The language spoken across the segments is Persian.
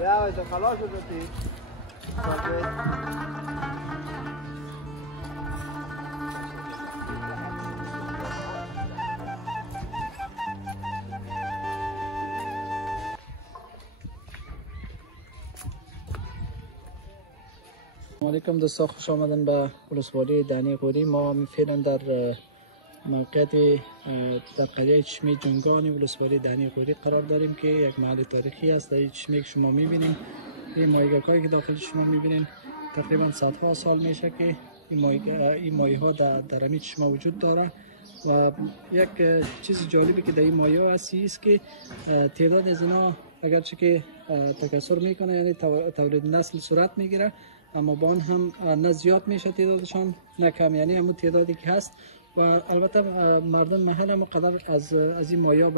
Ya, eso خلاص شدی. علیکم دوستان، خوش آمدن به ولسوالی دنی غوری. ما فعلا در موقعیت در قریه چشمه جنگان ولسوالی دنی غوری قرار داریم که یک محل تاریخی است. در این چشمه که شما میبینین، این ماهیگاهی که داخل شما میبینین تقریبا صدها سال میشه که این ماهی ها در همین چشمه وجود داره. و یک چیز جالبی که در این ماهی ها هست است که تعداد از اینا اگرچه که تکثر میکنه، یعنی تولید نسل صورت میگیره، اما با آن هم نه زیاد میشه تعدادشان نه کم، یعنی همون تعدادی که هست. و البته مردم محل هم قدر از این ماهی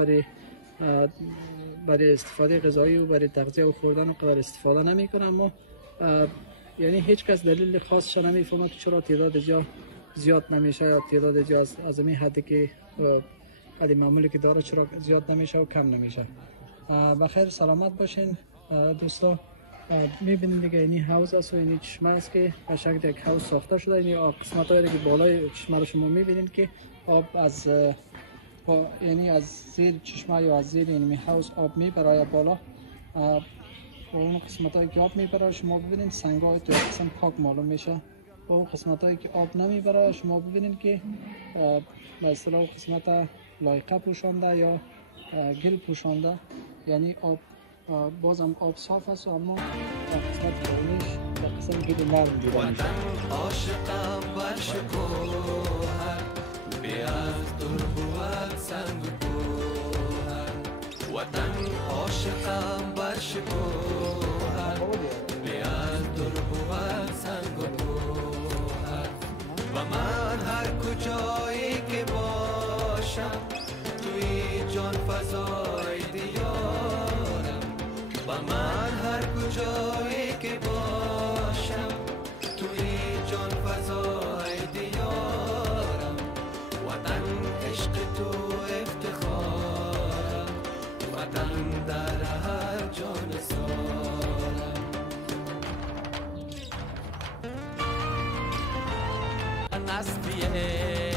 برای استفاده غذایی و برای تغذیه و خوردن و قدر استفاده نمیکنه. اما یعنی هیچ کس دلیل خاصش نمیفهمه که چرا تعداد زیاد نمیشه یا تعداد از این حدی که حد معمولی که داره چرا زیاد نمیشه و کم نمیشه. بخیر سلامت باشین دوستان. میبینید دیگه اینی حوض است و اینی چشمه است که به شکل یک حوض ساخته شده. اینی قسمت هایی که بالای چشمه رو شما میبینید که آب از یعنی از زیر چشمه یا از زیر این حوض آب میبره بالا. اون قسمت هایی که آب میبره شما ببینید سنگ های تو قسم پاک معلوم میشه. و اون قسمت هایی که آب نمیبره شما ببینید که به اصطلاح قسمت لایقه پوشانده یا گل پوشانده، یعنی آب بازم آب صاف است، اما در قسمت بالایش در قسم گل نرم دیده میشه. عاشقم بر شکوهر بیاد دور بود سنگ کوهر. وطن عاشقم بر شکوهر بیاد دور بود سنگ کوهر. و من هر کجایی که باشم توی جان فضای دیارم. و من هر کجایی که باشم توی جان فضای دیارم. وطن عشق تو افتخارم، وطن در هر جان سارم. نسبیه